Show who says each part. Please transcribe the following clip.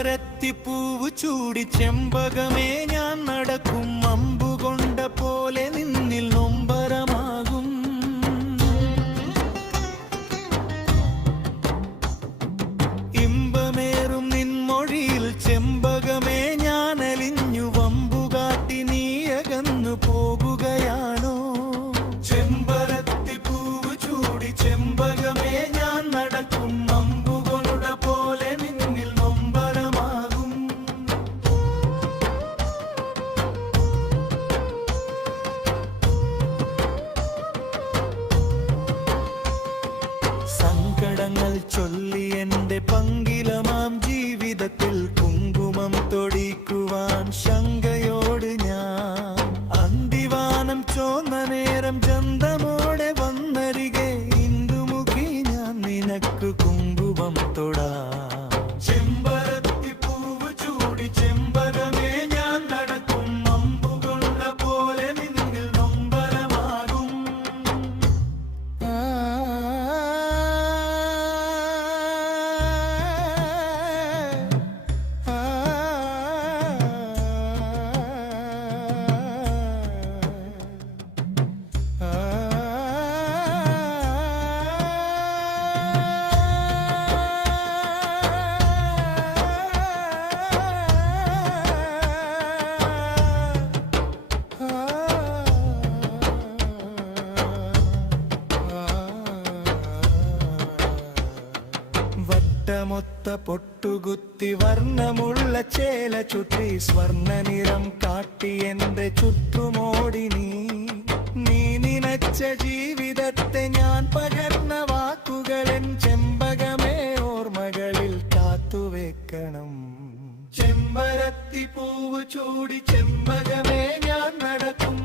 Speaker 1: ചെമ്പരത്തിപ്പൂവ് ചൂടി ചെമ്പകമേ ഞാൻ നടക്കും അമ്പുകൊണ്ട പോലെ നിന്നിൽ നൊമ്പരമാകും സങ്കടങ്ങൾ ചൊല്ലി എന്റെ പങ്കിലമാം ജീവിതത്തിൽ വട്ടമൊത്ത പൊട്ടുകുത്തി വർണമുള്ള ചേല ചുറ്റി സ്വർണ നിറം കാട്ടി എന്റെ ചുറ്റുമോടി നീ. നീ നിനച്ച ജീവിതത്തെ ഞാൻ പകർന്ന വാക്കുകളൻ ചെമ്പകമേ ഓർമ്മകളിൽ കാത്തുവെക്കണം. ചെമ്പരത്തി പൂവ് ചൂടി ചെമ്പകമേ ഞാൻ നടക്കും